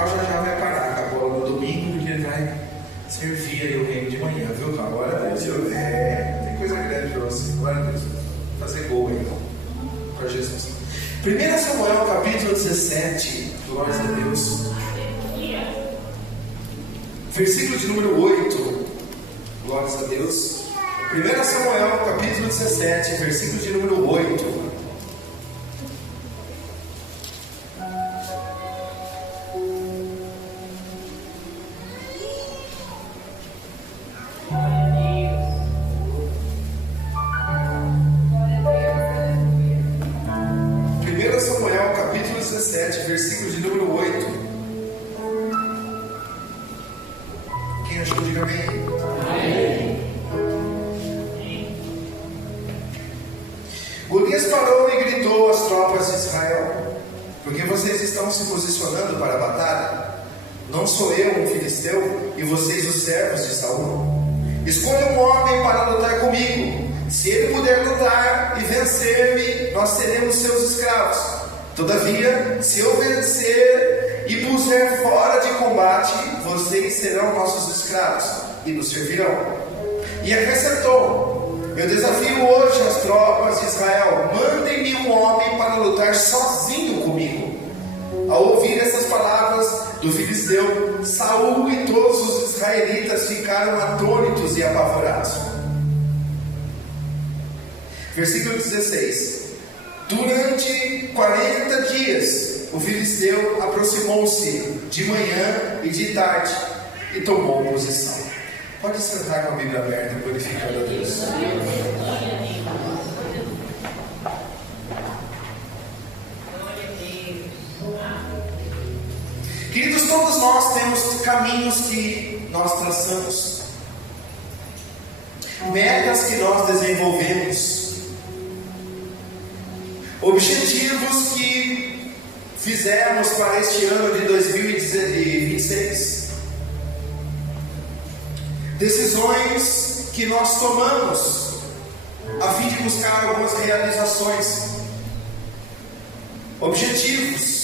Cal já vai parar com a bola no domingo, porque ele vai servir aí o reino de manhã, viu, Cal? Glória a Deus. Tem coisa grande para você. Glória a Deus. Fazer gol aí, então. Para Jesus. 1 Samuel, capítulo 17. Glória a Deus. Versículo de número 8. Glórias a Deus. 1 Samuel, capítulo 17, versículo de número 8. Versículo de número 8. Quem achou, diga amém. Amém. Golias parou e gritou às tropas de Israel: por que vocês estão se posicionando para a batalha? Não sou eu um filisteu e vocês os servos de Saul? Escolha um homem para lutar comigo. Se ele puder lutar e vencer-me, nós seremos seus escravos. Todavia, se eu vencer e puser fora de combate, vocês serão nossos escravos e nos servirão. E acrescentou: eu desafio hoje as tropas de Israel, mandem-me um homem para lutar sozinho comigo. Ao ouvir essas palavras do filisteu, Saul e todos os israelitas ficaram atônitos e apavorados. Versículo 16. Durante 40 dias, o filisteu aproximou-se de manhã e de tarde e tomou posição. Pode sentar com a Bíblia aberta, glorificando a Deus. Queridos, todos nós temos caminhos que nós traçamos, metas que nós desenvolvemos, objetivos que fizemos para este ano de 2026, decisões que nós tomamos a fim de buscar algumas realizações, objetivos.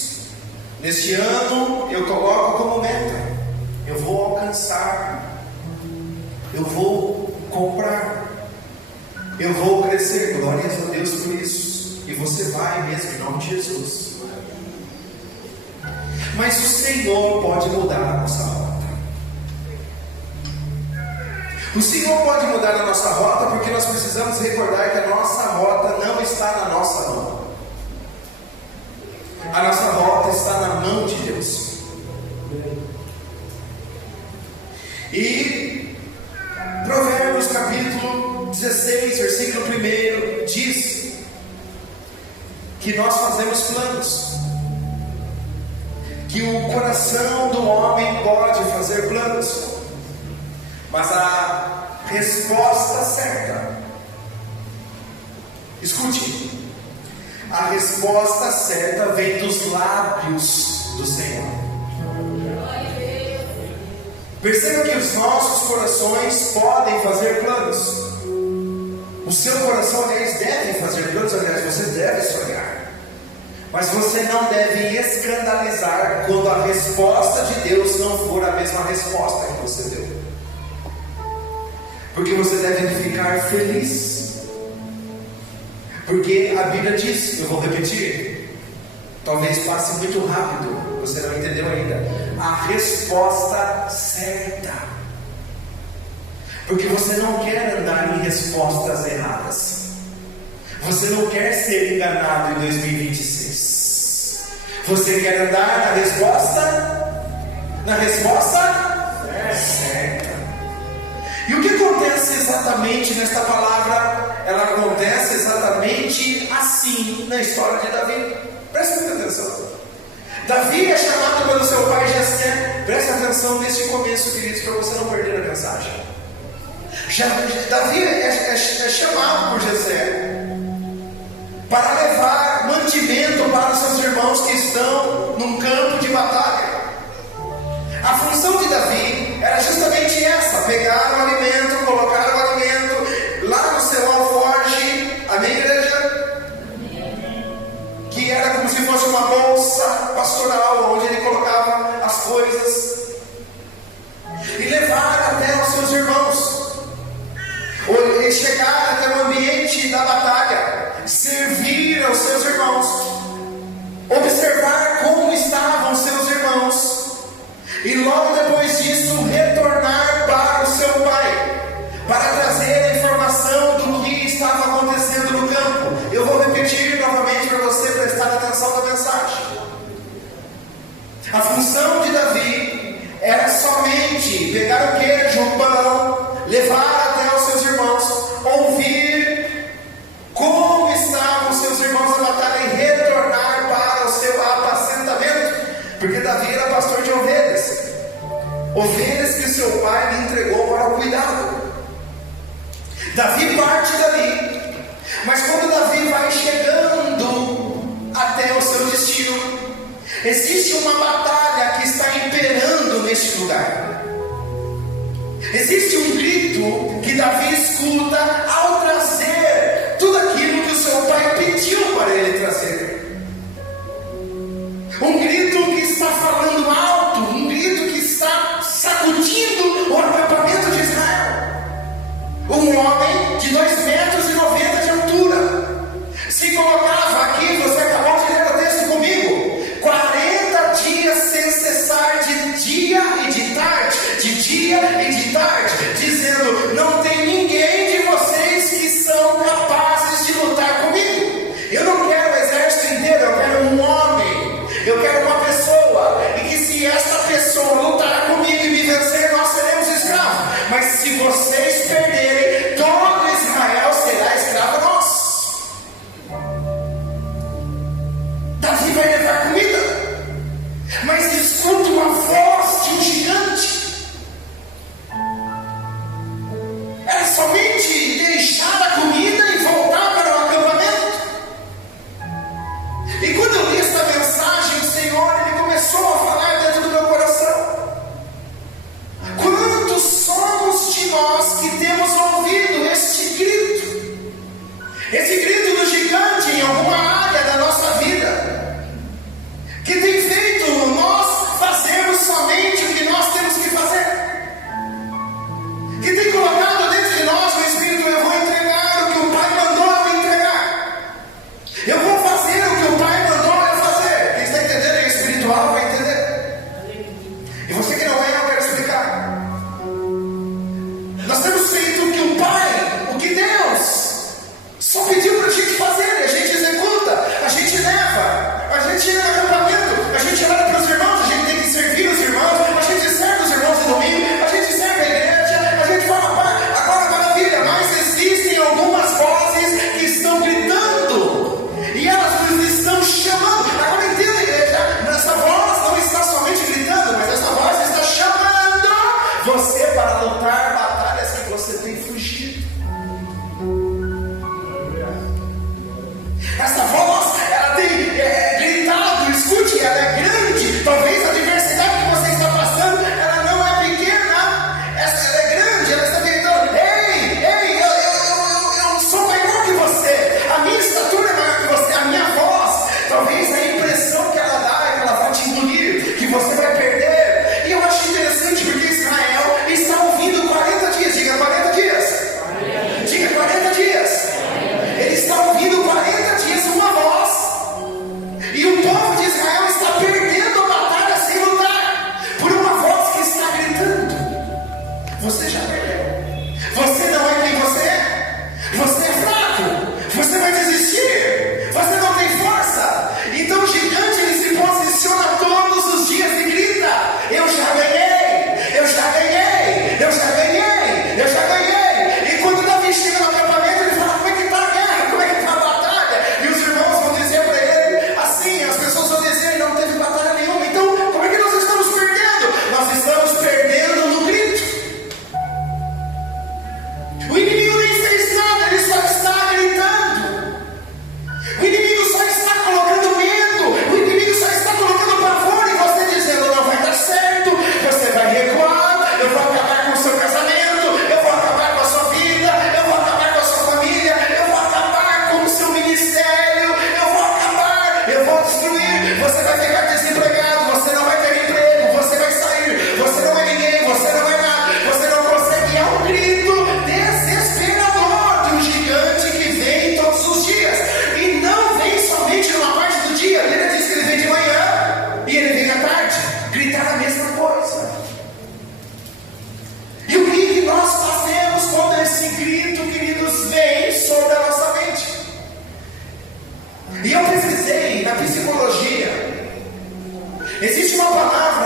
Neste ano eu coloco como meta: eu vou alcançar, eu vou comprar, eu vou crescer. Glórias a Deus por isso. E você vai mesmo, em nome de Jesus. Mas o Senhor pode mudar a nossa rota. O Senhor pode mudar a nossa rota, porque nós precisamos recordar que a nossa rota não está na nossa mão. A nossa rota está na mão de Deus. E Provérbios capítulo 16, versículo 1 diz que nós fazemos planos, que o coração do homem pode fazer planos, mas a resposta certa, escute, a resposta certa vem dos lábios do Senhor. Perceba que os nossos corações podem fazer planos. O seu coração, aliás, deve fazer planos, aliás, você deve sonhar. Mas você não deve escandalizar quando a resposta de Deus não for a mesma resposta que você deu. Porque você deve ficar feliz. Porque a Bíblia diz, eu vou repetir, talvez passe muito rápido, você não entendeu ainda, a resposta certa. Porque você não quer andar em respostas erradas. Você não quer ser enganado em 2026. Você quer andar na resposta certa. E o que acontece exatamente nesta palavra? Ela acontece exatamente assim na história de Davi. Presta muita atenção. Davi é chamado pelo seu pai Jessé. Presta atenção neste começo, queridos, para você não perder a mensagem. Davi é chamado por Jessé para levar mantimento para os seus irmãos que estão num campo de batalha. A função de Davi era justamente essa: pegar o alimento, colocar o alimento lá no seu alforje. Amém, igreja? Que era como se fosse uma bolsa pastoral, onde ele colocava as coisas e logo depois disso retornar para o seu pai, para trazer a informação do que estava acontecendo no campo. Eu vou repetir novamente para você prestar atenção na mensagem. A função de Davi era somente pegar o queijo, o pão, levar até os seus irmãos, ouvir como estavam seus irmãos na batalha e retornar para o seu apacentamento, porque Davi era pastor de ovelhas, ovelhas que seu pai lhe entregou para o cuidado. Davi parte dali, mas quando Davi vai chegando até o seu destino, existe uma batalha que está imperando neste lugar. Existe um grito que Davi escuta ao trazer tudo aquilo que o seu pai pediu para ele trazer. Um grito que está falando alto, um grito que está sacudindo o acampamento de Israel. Um homem de 2,90 metros de altura se colocava aqui, você acabou de ler o texto comigo, 40 dias sem cessar, de dia e de tarde, de dia e de tarde, dizendo: não tem ninguém de vocês que são capazes de lutar comigo. Eu não quero o exército inteiro, eu quero um homem, eu quero uma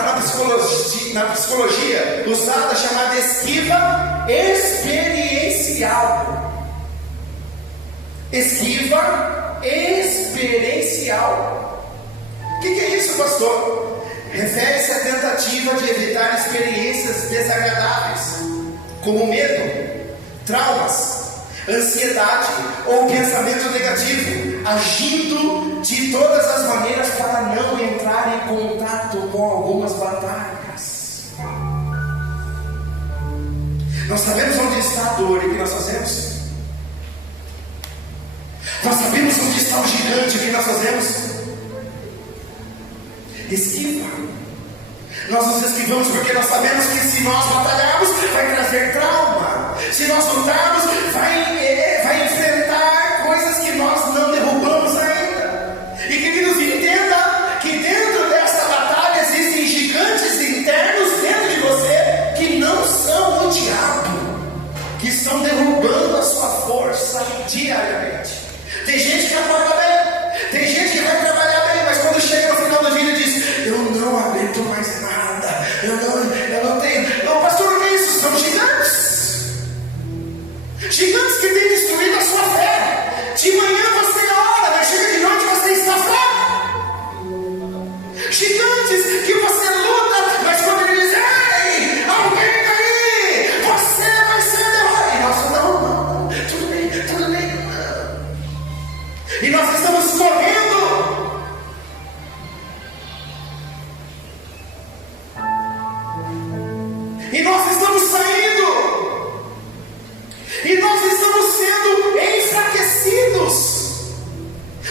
palavra na psicologia usada chamada esquiva experiencial. Esquiva experiencial. O que é isso, pastor? Refere-se à tentativa de evitar experiências desagradáveis, como medo, traumas, ansiedade ou pensamento negativo, agindo de todas as maneiras para não entrar em contato com algumas batalhas. Nós sabemos onde está a dor e o que nós fazemos? Nós sabemos onde está o gigante e o que nós fazemos? Esquiva. Nós nos esquivamos porque nós sabemos que se nós batalharmos, vai trazer trauma. Se nós lutarmos, vai enfrentar coisas que nós não derrubamos ainda. E queridos, entenda que dentro dessa batalha existem gigantes internos dentro de você que não são o diabo, que estão derrubando a sua força diariamente. Tem gente que acorda bem, tem gente que vai trabalhar bem, mas quando chega no final do dia diz: eu não aguento mais nada, eu não tenho. Não, pastor, o que é isso? São gigantes. Gigantes que têm destruído a sua fé. De manhã você ora, mas chega de noite você está fraco. Gigantes que você luta, mas quando ele diz: ei, alguém aí, você vai ser derrotado. E nós não, tudo bem. E nós estamos correndo. E nós estamos saindo. E nós estamos sendo enfraquecidos.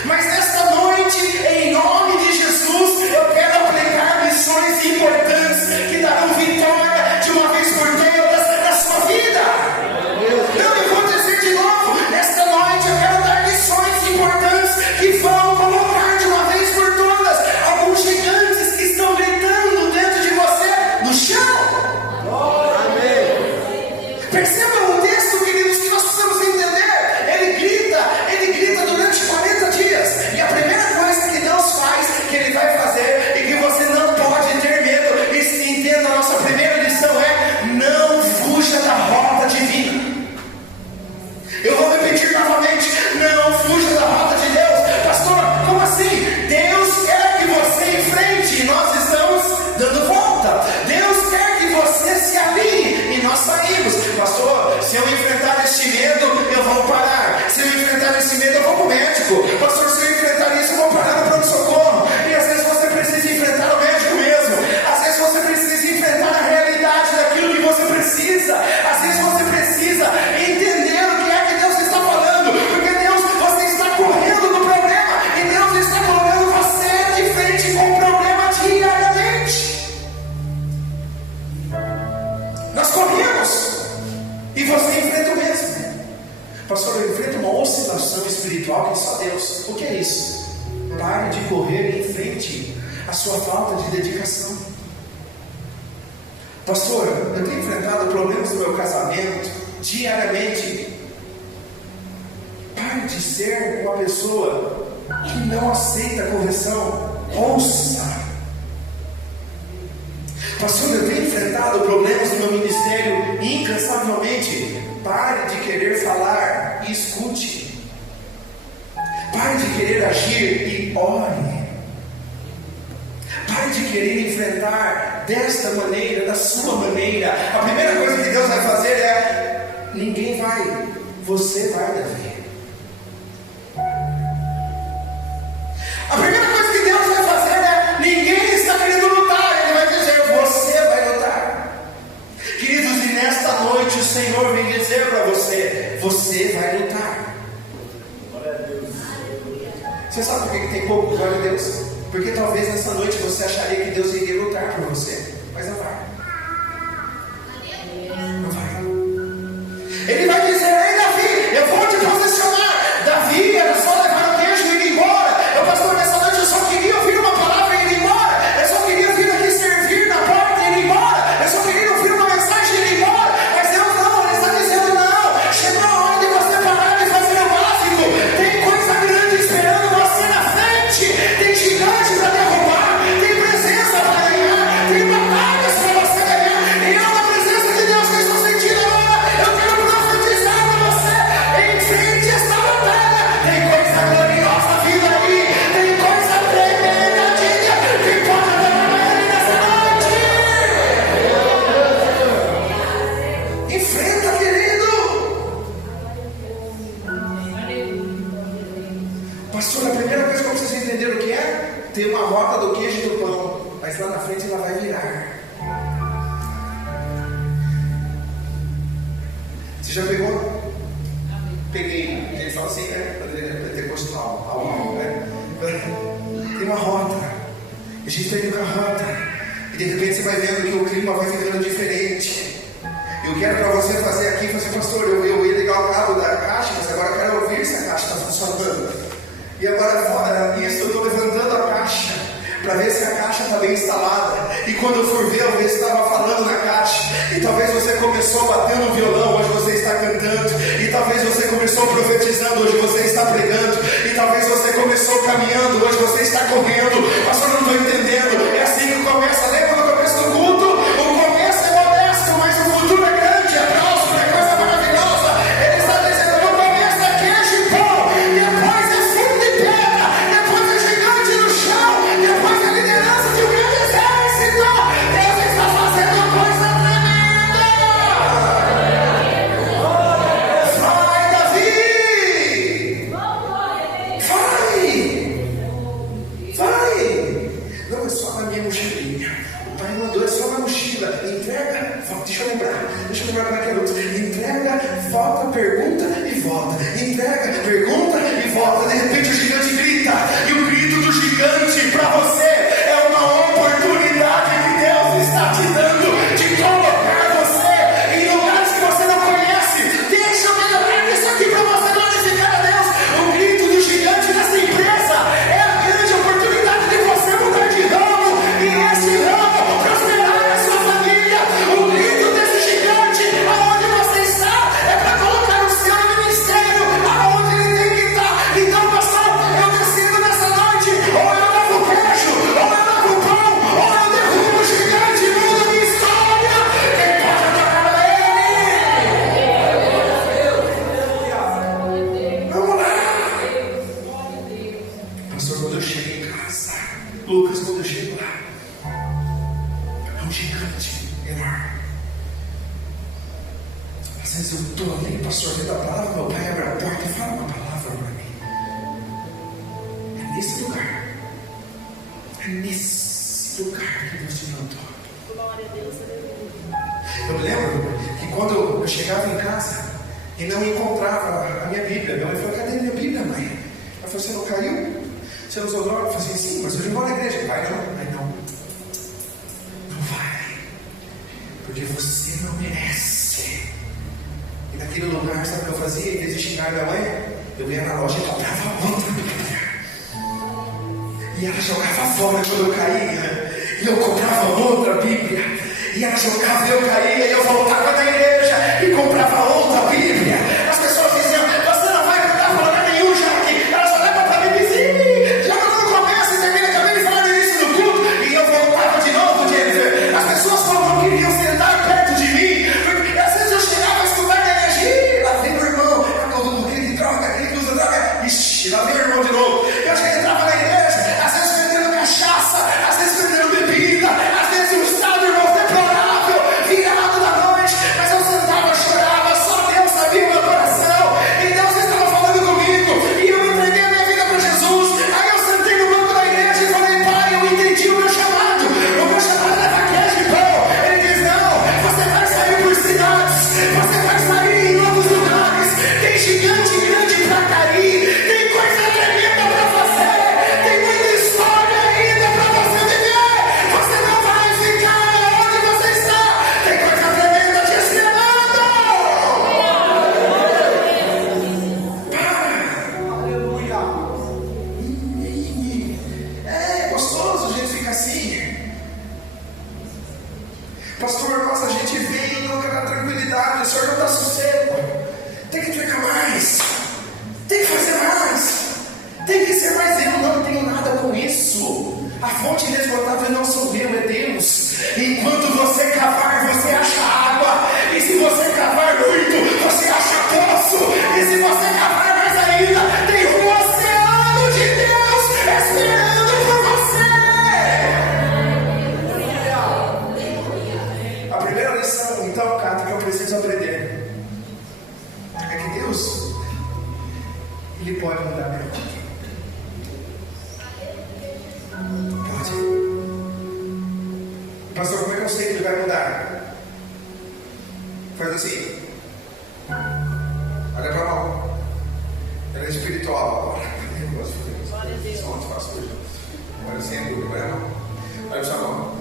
Mas nesta noite, em nome de Jesus, eu quero aplicar lições importantes que darão vitória de uma vez por todas na sua vida. Não, eu vou dizer de novo, nesta noite eu quero dar lições importantes que vão colocar de uma vez por todas alguns gigantes que estão gritando dentro de você no chão. Percebam o texto, queridos, que nós precisamos entender. Ele grita durante 40 dias. E a primeira coisa que Deus faz, que Ele vai fazer, e que você não pode ter medo, e entenda, a nossa primeira lição é: não fuja da rota divina. Eu vou repetir novamente: não fuja da rota de Deus. Pastor, como assim? Deus quer que você enfrente, e nós estamos dando volta. Deus quer que você se alinhe, e nós saímos. Pastor, se eu enfrentar este medo, eu vou parar. Se eu enfrentar esse medo, eu vou para o médico. Pastor, se eu enfrentar isso, eu vou parar no pronto-socorro. E às vezes você precisa enfrentar o médico mesmo. Às vezes você precisa enfrentar a realidade daquilo que você precisa. Às vezes você precisa entender o que é que Deus está falando. Porque Deus, você está correndo do problema. E Deus está colocando você de frente com o problema diariamente. Nós corremos. E você enfrenta o mesmo. Pastor, eu enfrento uma oscilação espiritual que só Deus. O que é isso? Pare de correr em frente à sua falta de dedicação. Pastor, eu tenho enfrentado problemas no meu casamento diariamente. Pare de ser uma pessoa que não aceita correção. Ouça. Pastor, eu tenho enfrentado problemas no meu ministério incansavelmente. Pare de querer falar e escute. Pare de querer agir e ore. Pare de querer enfrentar desta maneira, da sua maneira. A primeira coisa que Deus vai fazer é: ninguém vai, você vai, Davi. A primeira coisa que Deus vai fazer é: ninguém está querendo lutar. Ele vai dizer: você vai lutar. Queridos, e nesta noite o Senhor vem dizer para você: você vai lutar. Você sabe por que tem pouco glória a Deus? Porque talvez nessa noite você acharia que Deus iria lutar por você, mas não vai. Não vai. Ele vai dizer: ei, Davi, eu vou te posicionar. Davi era só levar o queijo e ir embora. Eu, pastor, nessa noite eu só queria ouvir uma palavra e ir embora. Eu só queria vir aqui servir na porta e ir embora. Eu só queria ouvir uma mensagem e ir embora. Mas Deus não, Ele está dizendo: não. Chegou a hora de você parar de fazer o básico. Tem coisa grande esperando você na frente. Tem gigantes a derrubar. Tem presença para ganhar. Tem Você já pegou? Peguei. Ele fala assim, né? Pentecostal, né? Tem uma rota. A gente pega com a rota. E de repente você vai vendo que o clima vai ficando diferente. Eu quero para você fazer aqui, fazer, pastor, eu ia ligar o cabo da caixa, mas agora eu quero ouvir se a caixa está funcionando. E agora, isso, eu estou levantando a caixa para ver se a caixa está bem instalada. E quando eu for ver, eu ver se estava falando na caixa. E talvez você começou batendo o violão, hoje você está cantando. E talvez você começou profetizando, hoje você está pregando. E talvez você começou caminhando, hoje você está correndo. Pastor, não estou entendendo. É assim que começa. Lembra no começo do culto? O começo é modesto, mas o futuro é grande, é próximo, é coisa maravilhosa. Ele está dizendo, no começo é queijo e pão, depois é fundo e pedra, depois é gigante no chão, depois é liderança de um grande exército. Deus está fazendo coisa tremenda. Vai, Davi! Vai! Não é só na minha mochilinha. O pai mandou, é só na mochila. Entrega, volta. Deixa eu lembrar como é que é outro. Entrega, volta, pergunta e volta. Entrega, pergunta e volta. De repente o gigante grita. E o grito do gigante para você é uma oportunidade que Deus está te dando de colocar você em lugares que você não conhece. Deixa eu melhorar isso aqui para você glorificar a Deus. O grito do gigante nessa empresa é a grande oportunidade de você mudar de ramo e esse ramo prosperar a sua família. O grito desse gigante, aonde você está, é para colocar o seu ministério aonde ele tem que estar. Então, pastor, eu decido nessa noite, ou eu levo queijo, ou eu levo pão, ou eu derrubo o gigante e mudo minha história. Quem pode adorar a ele? Vamos lá. Pastor, quando eu chego em casa, Lucas, quando eu chego lá, é um gigante enorme. Às vezes eu estou ali, pastor, lendo a palavra, meu pai abre a porta e fala uma palavra para mim. É nesse lugar. É nesse lugar que Deus te mandou. Glória a Deus, aleluia. Eu me lembro que quando eu chegava em casa e não encontrava a minha Bíblia, minha mãe falou, cadê a minha Bíblia, mãe? Ela falou, você não caiu? Você não usou droga? Eu falei, sim, mas eu já vou na igreja. Vai não, vai não. Não vai. Porque você não merece. E naquele lugar, sabe o que eu fazia? Em vez de xingar minha mãe, eu ia na loja e comprava outra Bíblia. E ela jogava fora quando eu caía. E eu comprava outra Bíblia. E ela jogava e eu caía. E eu voltava da igreja e comprava outra Bíblia. As pessoas diziam, você não vai cantar para lugar nenhum, Jaque. Ela só leva para mim e diz, já não começa e termina. Acabei de falar no início do culto. E eu voltava de novo, Jennifer. As pessoas não queriam sentar perto de mim. Porque às vezes eu chegava a escutar na energia. Lá vem o irmão. Aquele de droga, aquele que usa droga. Ixi, lá vem o irmão de novo. Eu já entrava na igreja. Às vezes vendendo cachaça. Às vezes vendendo bebida. Às vezes um estado, irmão, deplorável. Virado da noite. Mas eu sentava, chorava. Só Deus sabia o meu coração. E Deus estava falando comigo. E eu entreguei a minha vida para Jesus. Aí eu sentei no banco da igreja e falei, pai, eu entendi o meu chamado. O meu chamado é vaqueiro de pão. Ele diz, não, você vai sair por cidades. Você vai sair em outros lugares. Tem gigante grande para cair. Tem coisa tremenda para fazer. Tem muita história ainda para você viver. Você não vai ficar onde você está. Tem coisa tremenda te esperando. É gostoso a gente ficar assim. Pastor, nossa, a gente vem na tranquilidade. O senhor não dá sossego. Tem que entregar mais. Tem que fazer mais. Tem que ser mais. Eu não tenho nada com isso. A fonte inesgotável não sou eu, é Deus. Enquanto você cavar, você acha água. E se você cavar muito, você acha poço. E se você cavar mais ainda, tem um oceano de Deus esperando por você. A primeira lição, então, Cato, que eu preciso aprender é que Deus, Ele pode mudar a minha vida. Pode. Pastor, como é que eu sei que Ele vai mudar? Faz assim. Olha para a mão. Ela é espiritual agora. Glória a Deus. Olha sem dúvida. Olha para a mão.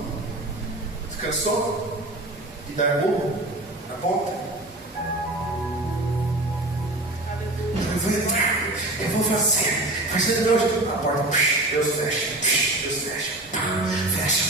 Descansou? E dá burro na ponta? Eu vou entrar. Eu vou fazer. A porta. Deus fecha. Deus fecha. Fecha.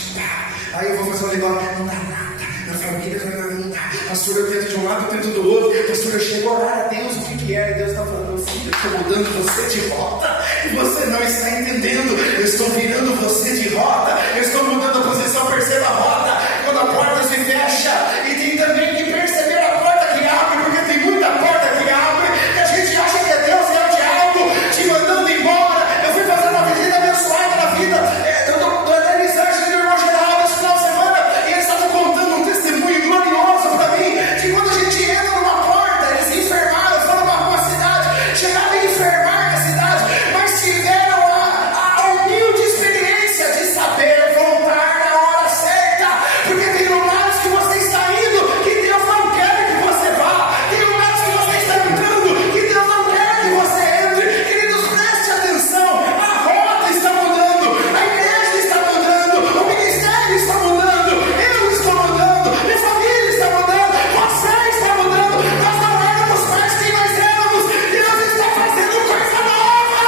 Aí eu vou fazer um negócio. Não dá nada. Na família não dá. Pastor, eu tento de um lado, eu tento do outro. Pastor, eu chego a orar a Deus. O que é? E Deus está falando, meu filho, eu estou mudando você de rota. E você não está entendendo. Eu estou virando você de rota. Eu estou mudando a posição. Perceba a rota. Quando a porta se fecha. E tem também que perceber a porta que abre. Porque tem muita porta que abre. Que a gente acha que é Deus e é o diabo te mandando embora. Eu fui fazer uma visita abençoada na vida. Do eternizante do irmão Geraldo esse final de semana. E eles estavam contando um testemunho glorioso para mim. Que quando a gente entra numa porta, eles se enfermaram, foram para uma cidade, chegaram a enfermar na cidade, mas tiveram a humilde experiência de saber voltar na hora certa. Porque tem lugares que você está indo que Deus não quer que você vá. Tem lugares que você está entrando que Deus não quer que você entre. Queridos, preste atenção. A rota está mudando, a igreja está mudando, o ministério está mudando, eu estou mudando, minha família está mudando, você está mudando. Nós não éramos mais quem nós éramos. Deus está fazendo coisa nova.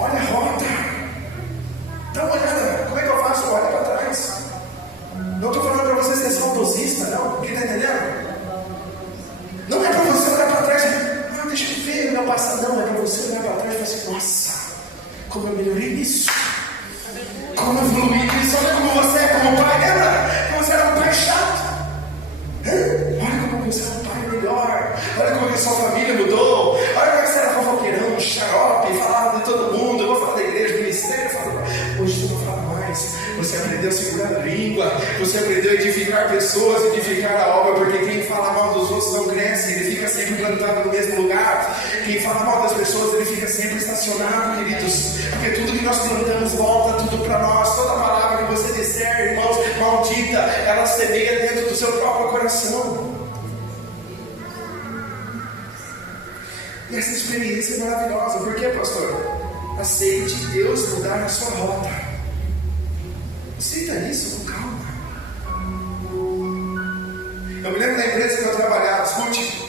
Olha a rota. Dá uma olhada. Como é que eu faço? Olha para trás. Não estou falando para você ser saudosista, não. Quem está entendendo? Não é para você olhar para trás e deixa eu ver o meu passado. Não, é para você olhar para trás e falar assim, nossa, como eu melhorei nisso. Como eu evoluí nisso. Olha como você é como pai. Lembra? Como você era um pai chato. Olha como você é um pai melhor. Olha como que sua família mudou. Olha como você era fofoqueirão, xarope, falava de todo mundo. Eu vou falar da igreja, do ministério. Hoje tu não fala mais. Você aprendeu a segurar a língua. Você aprendeu a edificar pessoas, edificar a obra. Porque quem fala mal dos outros não cresce. Ele fica sempre plantado no mesmo lugar. Quem fala mal das pessoas, ele fica sempre estacionado, queridos. Porque tudo que nós plantamos volta tudo para nós. Toda palavra que você disser, irmãos, maldita, ela semeia dentro do seu próprio coração. E essa experiência é maravilhosa. Por quê, pastor? Aceite Deus mudar a sua rota. Aceita isso com calma. Eu me lembro da empresa que eu trabalhava, escute.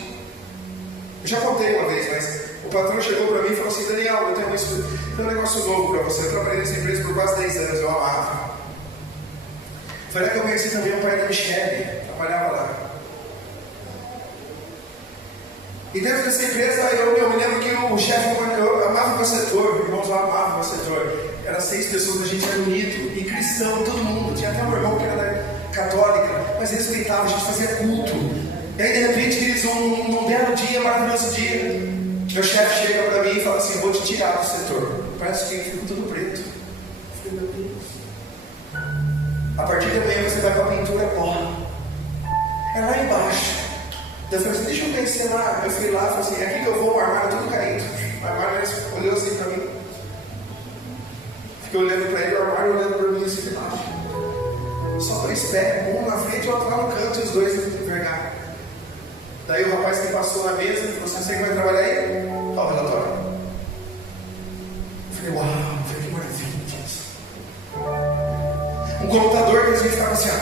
Eu já contei uma vez, mas o patrão chegou para mim e falou assim, Daniel, eu tenho um negócio novo para você. Eu trabalhei nessa empresa por quase 10 anos, eu amava. Foi lá que eu conheci também o pai da Michele, trabalhava lá. E dentro dessa empresa, eu me lembro que o chefe, eu amava o meu setor, irmãos, eu amava o meu setor. Eram 6 pessoas, a gente era unido, e cristão, todo mundo. Tinha até um irmão que era católica, mas respeitava, a gente fazia culto. E aí, de repente, eles, um belo dia, maravilhoso dia, meu chefe chega para mim e fala assim, vou te tirar do setor. Parece que ficou tudo preto. Eu falei, meu Deus. A partir de amanhã você vai para a pintura pó. É lá embaixo. Eu falei assim, deixa eu conhecer lá. Eu fui lá e falei assim, é aqui que eu vou, o armário tudo caído. O armário olhou assim para mim. Fiquei olhando para ele, o armário olhando para mim assim embaixo. Só 2 pés, um na frente e outro lá no canto, e os dois envergaram. Daí o rapaz que passou na mesa falou assim, você que vai trabalhar aí? Olha o relatório. Eu falei, uau, que maravilha isso. Um computador que às vezes ficava assim, ó.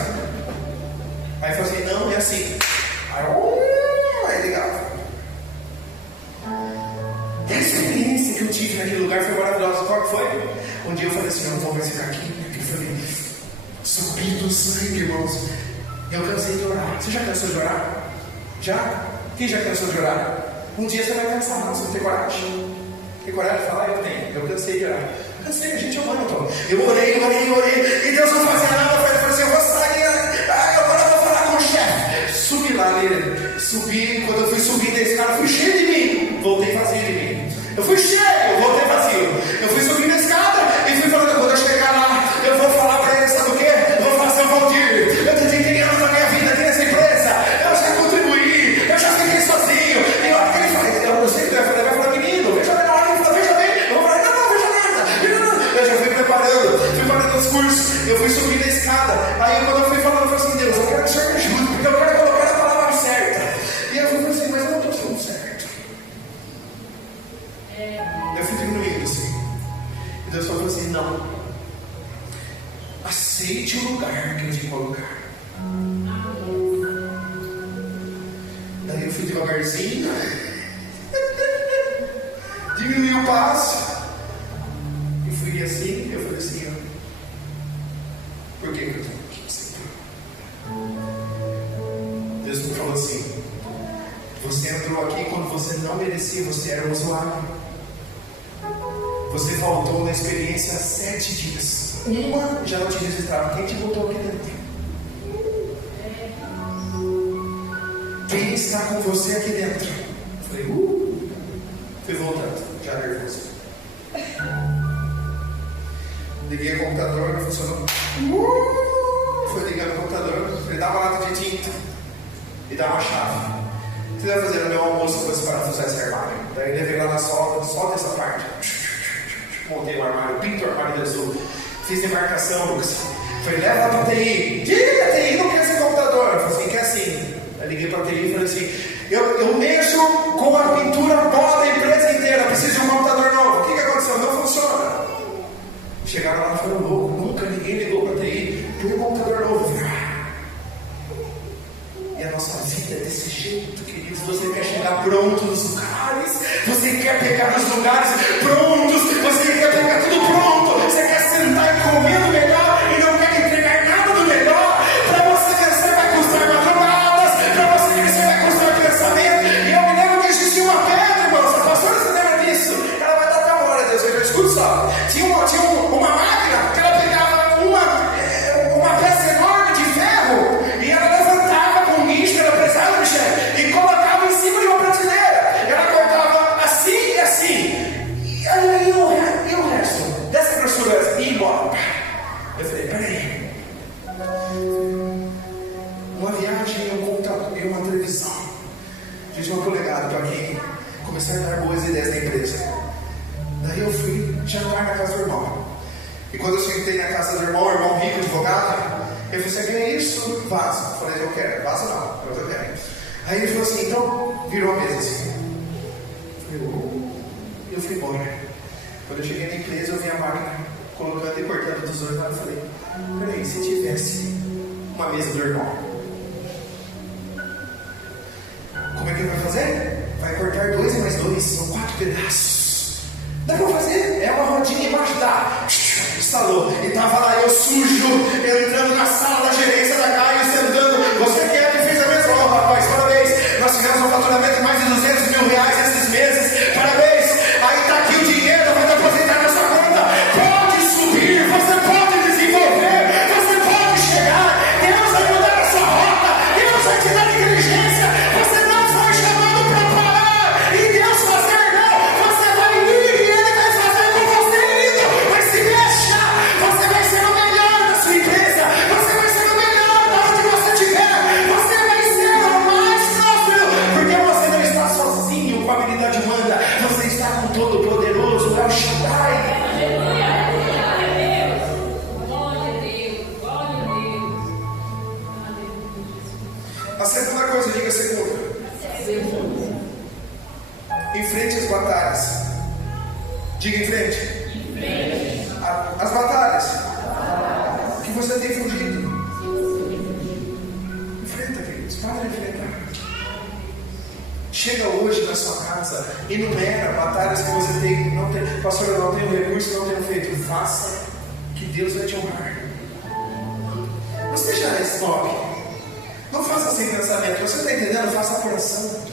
Aí eu falei assim, não, é assim. Aí ligava. E a experiência que eu tive naquele lugar foi maravilhosa. Qual que foi? Um dia eu falei assim, eu não vou mais ficar aqui. Eu falei, subindo sangue, irmãos. Eu cansei de orar. Você já cansou de orar? Já? Quem já cansou de orar? Um dia você vai cansar, não, você vai ter coragem. Tem coragem de falar? Eu tenho. Eu cansei de orar. Cansei, a gente orando, então. Eu orei. E Deus não fazia nada. Eu falei assim, eu vou sair. Agora eu vou falar com o chefe. Subi lá nele. Subi. Quando eu fui subir da escada, eu fui cheio de mim. Voltei vazio de mim. Eu fui cheio, voltei vazio. Eu fui subindo a escada e fui falando, quando eu chegar lá, eu vou falar para ele, sabe o quê? Eu vou falar, seu Valdir, eu dediquei anos da minha vida aqui nessa empresa. Eu já contribuí, eu já fiquei sozinho. E a hora que ele fala, eu não sei o que vai falar, menino, veja bem, na hora que ele fala, veja bem. Eu vou falar, não, veja nada. Eu já fui preparando os cursos. Eu fui subindo a escada. Aí quando eu fui falando, eu falei assim, Deus, eu quero que o Senhor me ajude, porque eu quero colocar aceite o lugar que eu te colocar. Daí eu fui devagarzinho, diminui o passo, e fui assim, eu falei assim, por que eu estou aqui, Senhor? Deus me falou assim, você entrou aqui quando você não merecia, você era um usuário. Você faltou na experiência 7 dias. Uma já não te registrava. Quem te botou aqui dentro? Quem está com você aqui dentro? Falei, fui voltando, já nervoso. Liguei o computador, não funcionou. Foi ligando o computador, ele dá uma lata de tinta e dá uma chave. O que você vai fazer no meu almoço depois para usar esse armário? Daí levei lá na solda essa parte. Montei o armário, pinto o armário de azul. Fiz demarcação, Lucas. Falei, leva lá pra TI. Diga, a TI não quer esse computador. Eu falei assim, quer sim. Aí liguei pra TI e falei assim, eu mexo com a pintura pó da empresa inteira, preciso de um computador novo. O que aconteceu? Não funciona. Chegaram lá e falaram, louco, nunca ninguém ligou pra TI. Por um computador novo. E a nossa vida é desse jeito, queridos. Você quer chegar pronto nos lugares, você quer pegar os lugares prontos, você quer pegar tudo pronto, você quer sentar e comer do melhor e não quer entregar nada do melhor. Para você crescer vai custar madrugadas, para você crescer vai custar pensamento. E eu me lembro que existia uma pedra, irmãos. A pastora, você lembra disso? Ela vai dar até glória a Deus. Escuta só, tinha uma máquina que ela pegava uma peça enorme de ferro e ela levantava com guincho, era pesado, Michel, e colocava em cima de uma prateleira. Ela cortava assim e assim. E o resto? Dessa grossura e embora. Eu falei, peraí. Uma viagem, um computador e uma televisão de 21 polegadas para quem começar a dar boas ideias na empresa. Daí eu fui jantar na casa do irmão. E quando eu sentei na casa do irmão rico, advogado, ele falou assim, é isso? Vaza. Eu falei, eu quero. Vaza não, eu quero. Aí ele falou assim, então, virou a mesa assim. Eu fui embora. Quando eu cheguei na empresa, eu vi a máquina colocando e cortando dos dois lados. Eu falei, peraí, se tivesse uma mesa do irmão, como é que ele vai fazer? Vai cortar 2 e mais 2, são 4 pedaços. Dá pra fazer? É uma rodinha embaixo da... Instalou. E tava lá eu sujo, entrando na sala da gerência da Caio, sentando. Você que é que fez a mesma? Oh, rapaz, parabéns. Nós tivemos um faturamento de mais de 200 mil reais esses meses. Parabéns. Aí tá aqui o dinheiro, vai depositar na sua conta. Pode subir, você pode desenvolver, você pode chegar. Deus vai mudar a sua rota. Deus vai te dar inteligência. Você não foi chamado para parar e Deus fazer, não. Você vai ir e Ele vai fazer com você indo. Mas se deixa, você vai ser o melhor da sua empresa. Você vai ser o melhor da onde você estiver. Você vai ser o mais próspero. Porque você não está sozinho com a habilidade humana. Você está com todo o poderoso, é o Shaddai. A segunda coisa, diga a segunda. Enfrente as batalhas. Diga em frente. As batalhas que você tem fugido. Enfrenta, queridos. Para de enfrentar. Chega hoje na sua casa, enumera batalhas que você tem. Não tem, pastor, eu não tenho recurso, não tenho feito. Faça, que Deus vai te honrar. Não esteja snob. Não faça sem pensamento. Você está entendendo? Faça por ação.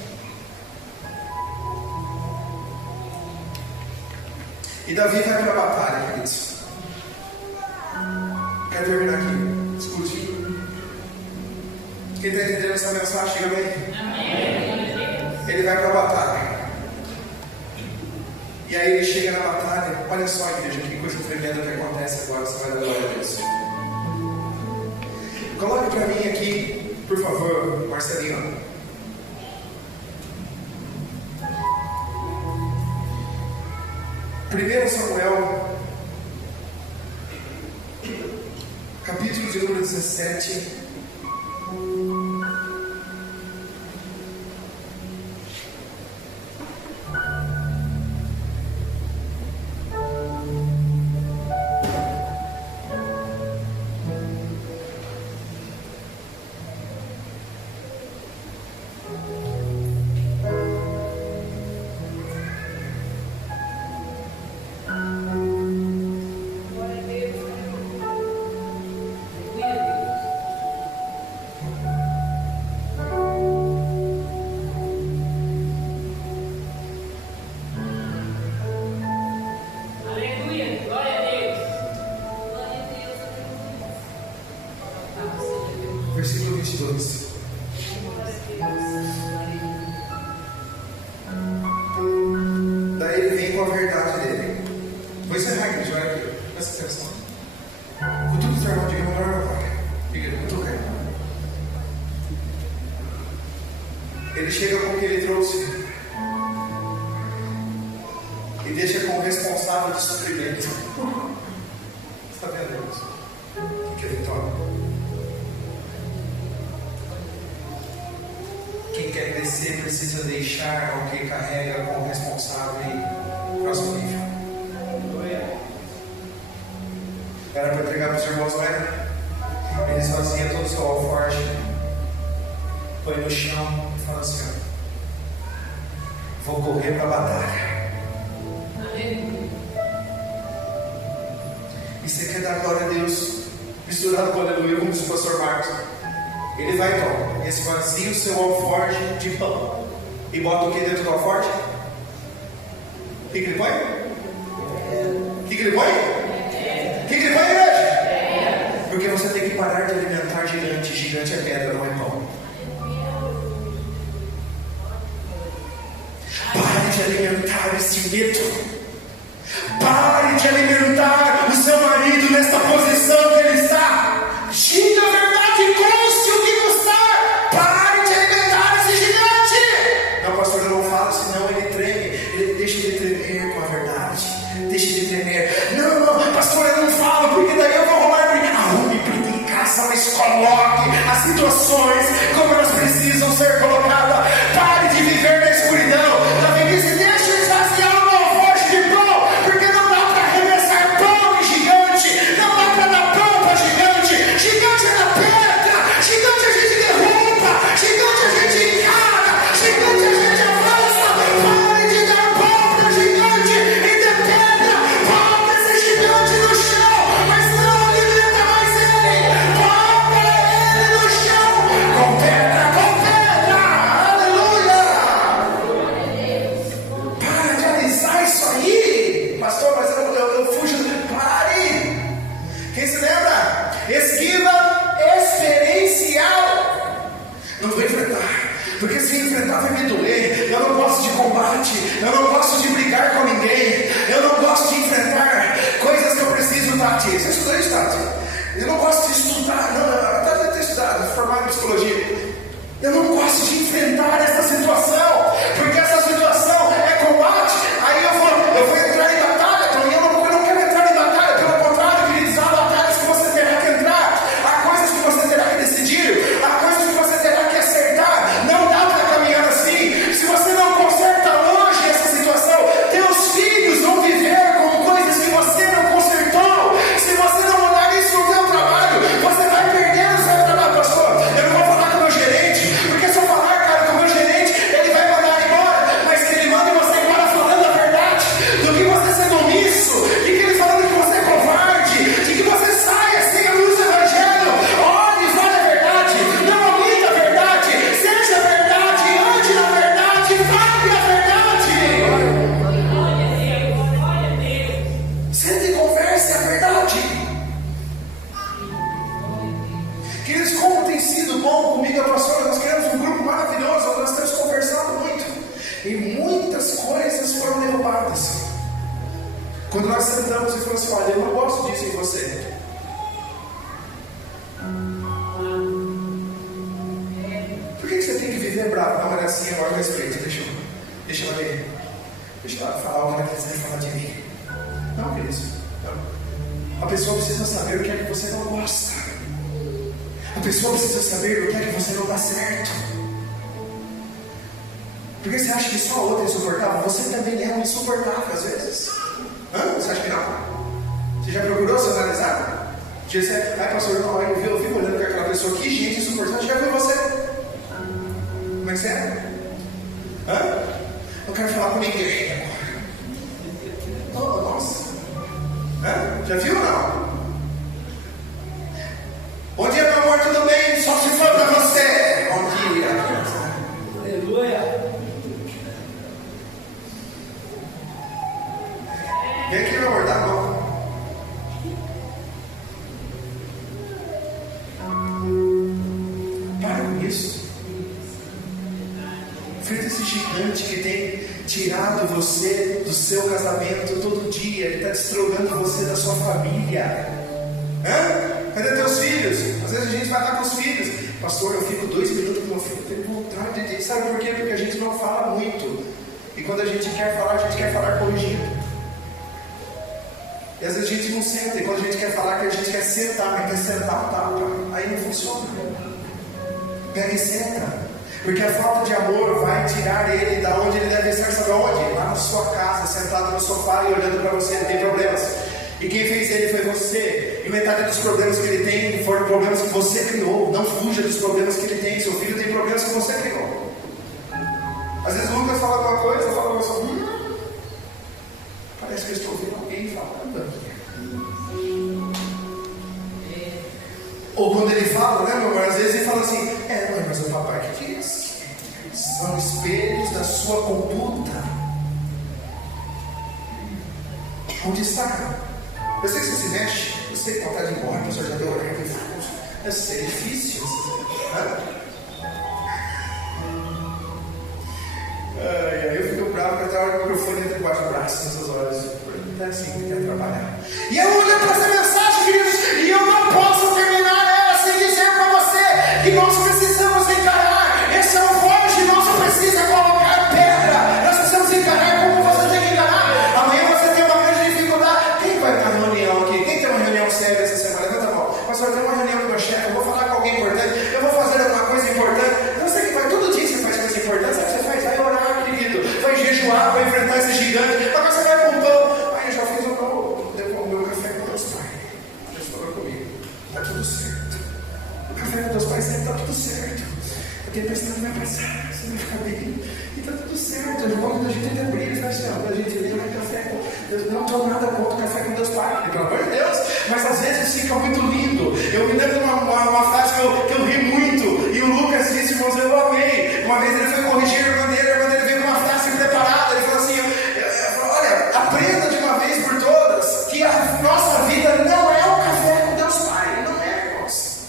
E Davi vai para a batalha, queridos. Quero terminar aqui. Escute. Quem está entendendo essa mensagem, diga bem. Amém. Ele vai para a batalha. E aí ele chega na batalha. Olha só, igreja, que coisa tremenda que acontece agora. Você vai dar glória a Deus. Coloque para mim aqui, por favor, Marcelinho. 1 Samuel, capítulo de número 17. Versículo 22. Daí ele vem com a verdade dele. Vou encerrar aqui, já aqui. Presta atenção. Cutuca o teu irmão, diga melhor agora. Diga, cutuca ele. Ele chega com o que ele trouxe e deixa como responsável de suprimento. Você está vendo isso? O que é vitória? Quem quer crescer precisa deixar alguém carrega como responsável e próximo nível. Era para entregar para os irmãos, não era? Eles faziam todo o seu alforje, põe no chão e fala assim: vou correr para a batalha. E você quer dar glória a Deus, misturado com aleluia, como disse o pastor Marcos. Ele vai então, esvazia o seu alforje de pão e bota o que dentro do alforje? O que ele põe? O que ele põe? O que ele põe, igreja? Porque você tem que parar de alimentar gigante. Gigante é pedra, não é pão. Pare de alimentar esse medo. Pare de alimentar o seu marido nesta posição que ele está. Diga a verdade, custe o que custar. Pare de alimentar esse gigante. Não, pastor, eu não falo, senão ele treme. Deixa ele tremer com a verdade. Deixa ele tremer. Não, pastor, eu não falo, porque daí eu vou arrumar briga. Arrume briga em casa, mas coloque as situações como elas precisam ser colocadas. Pare de viver na escuridão. Da preguiça, deixa ele esvaziar o alforje de pão, porque não dá para arremessar pão em gigante. Não dá para dar pão para gigante. Gigante é na pedra. Gigante a gente derruba. Gigante a gente encara. Gigante a gente avança. Pare de dar pão para gigante e de pedra. Pão para esse gigante no chão, mas não alimenta mais ele. Pão para ele no chão, com pedra, com pedra. Aleluia. Para de alisar isso aí. Pastor, mas eu fujo. Pare. Quem se lembra? Esquiva experiencial. Não vou enfrentar, porque se enfrentar vai me doer. Eu não gosto de combate. Eu não gosto de brigar com ninguém. Eu não gosto de enfrentar coisas que eu preciso, Tati. Você estudou isso, Tati? Eu não gosto de estudar. Não, Tati deve ter estudado, formado em psicologia. Eu não gosto de enfrentar essa situação, porque essa situação é combate. Aí eu vou entrar em batalha, então eu não quero entrar em batalha. Pelo contrário, queridos, há batalhas que você terá que entrar, há coisas que você terá que decidir, há coisas que você terá que acertar. Não dá para caminhar assim. Se você não conserta hoje essa situação, teus filhos vão viver com coisas que você não consertou. Se você não mudar isso no teu trabalho, você vai perder o seu trabalho. Pastor, eu não vou falar com o meu gerente, porque se eu falar, cara, com o meu gerente, ele vai mandar embora. Mas que ele manda você embora falando a verdade, do que você sendo omisso, de que ele falando que você é covarde, de que você saia sem a luz do evangelho. Olhe e fale a verdade, não omita a verdade, seja a verdade, ande na verdade, fale a verdade. Sente e converse a verdade. Queridos, como tem sido bom comigo, a pastora, nós queremos um grupo maravilhoso, onde nós temos conversado muito, e muitas coisas foram derrubadas. Quando nós sentamos e falamos assim: olha, eu não gosto disso em você. Por que você tem que viver bravo? Não, mas assim, agora respeito, deixa ela ver. Deixa ela falar o que ela quiser falar de mim. Não, queridos, não. A pessoa precisa saber o que é que você não gosta. A pessoa precisa saber o que é que você não dá certo. Porque você acha que só a outra é insuportável? Você também é um insuportável às vezes. Você acha que não? Você já procurou se analisar? Você, pastor, não, eu fico olhando para aquela pessoa, que gente insuportável. Já viu você? Como é que você é? Eu quero falar com ninguém agora. Oh, nossa. Já viu ou não? Bom dia, meu amor, tudo bem? Só se for para você. Bom dia. Aleluia. Vem aqui, meu amor, dá a mão. isso. Enfrenta esse gigante que tem tirado você do seu casamento todo dia. Ele está destrogando você da sua família. Cadê teus filhos? Às vezes a gente vai estar com os filhos. Pastor, eu fico 2 minutos com meu filho, eu tenho vontade de... Sabe por quê? Porque a gente não fala muito. E quando a gente quer falar corrigindo. E às vezes a gente não senta. E quando a gente quer falar, que a gente quer sentar, mas quer sentar, tá? Aí não funciona. Pega e senta. Porque a falta de amor vai tirar ele da onde ele deve estar. Sabe onde? Lá na sua casa, sentado no sofá e olhando para você. Ele tem problemas. E quem fez ele foi você. E metade dos problemas que ele tem foram problemas que você criou. Não fuja dos problemas que ele tem. Seu filho tem problemas que você criou. Às vezes o Lucas fala alguma coisa, eu falo assim, parece que eu estou ouvindo alguém falando. Ou quando ele fala, né, meu amor? Às vezes ele fala assim, mãe, mas o papai que diz? São espelhos da sua conduta. Onde está? Eu sei que você se mexe, eu sei que tem vontade de ir embora, o pastor já deu horário, eu sei, é difícil. Eu fico bravo porque eu tenho o microfone dentro debaixo do braço nessas horas. É assim que quer trabalhar. E eu olho para essa mensagem, queridos, e eu não posso terminar ela sem dizer para você que nós precisamos encarar. Esse é um forte, nós não precisamos colocar pedra. Nós precisamos encarar como você tem que encarar. Amanhã você tem uma grande dificuldade. Quem vai na reunião aqui? Quem tem uma reunião séria essa semana? Levanta a mão. Pastor, eu tenho uma reunião com o meu chefe, eu vou falar com alguém importante, eu vou fazer alguma coisa importante. Eu sei que vai, todo dia você faz coisa importante, sabe o que você faz? Vai orar, querido, vai jejuar, vai enfrentar esse gigante, agora você vai com pão. Aí eu já fiz o meu café com Deus Pai. Deus falou comigo, está tudo certo. O café com Deus Pai sempre está tudo certo. A tempestade vai passar, você vai ficar bem. E está tudo certo. Quando a gente ainda briga, faz assim, a gente liga no café com Deus. Não estou nada contra o café com Deus Pai, pelo amor de Deus. Mas às vezes fica muito lindo. Eu me lembro de uma frase que eu ri muito. E o Lucas disse, irmãos, eu amei. Uma vez ele foi corrigir a irmã dele veio com uma frase preparada. Ele falou assim, olha, aprenda de uma vez por todas que a nossa vida não é o café com Deus Pai. Não é, irmãos.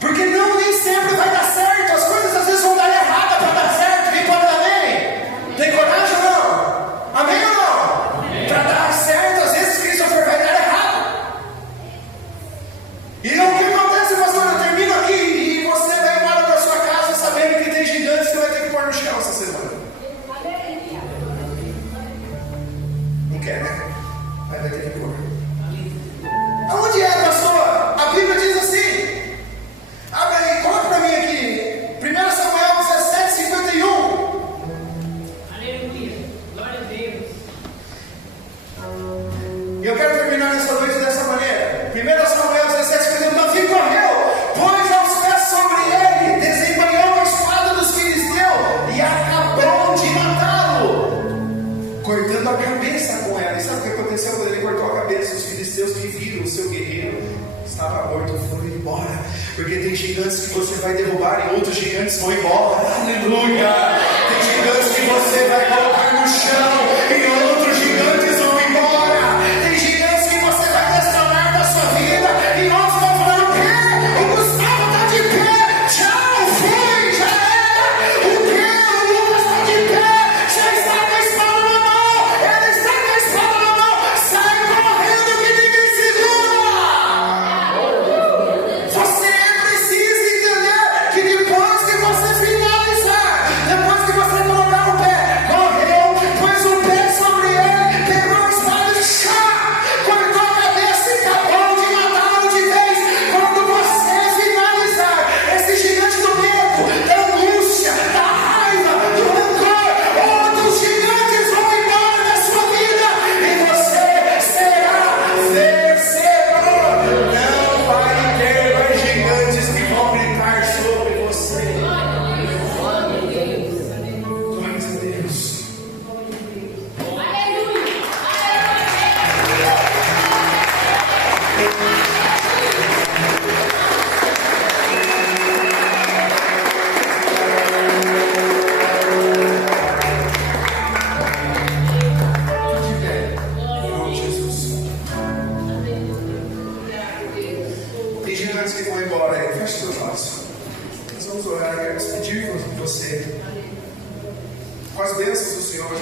Porque nem sempre vai dar certo. As coisas às vezes vão dar errada para dar certo. Quem pode dar amém? Tem coragem ou não? Amém ou não? Para dar certo, às vezes Christopher vai dar errado. E o que acontece, pastor? Eu termino aqui e você vai embora para sua casa sabendo que tem gigantes que vai ter que pôr no chão essa semana. Não quer, né? Mas vai ter que pôr. Aonde é, pastor? A Bíblia diz assim. Abre aí, coloca para mim aqui. 1 Samuel 17:51. Aleluia. Glória a Deus. E eu quero terminar nessa noite dessa maneira. 1 Samuel 17:51. Davi correu, pôs aos pés sobre ele, desembanhou a espada dos filisteus e acabou de matá-lo, cortando a cabeça com ela. E sabe o que aconteceu quando ele cortou a cabeça? Os filisteus que viram o seu guerreiro estava morto, foram embora. Porque tem gigantes que você vai derrubar e outros gigantes vão embora. Aleluia! Tem gigantes que você vai colocar no chão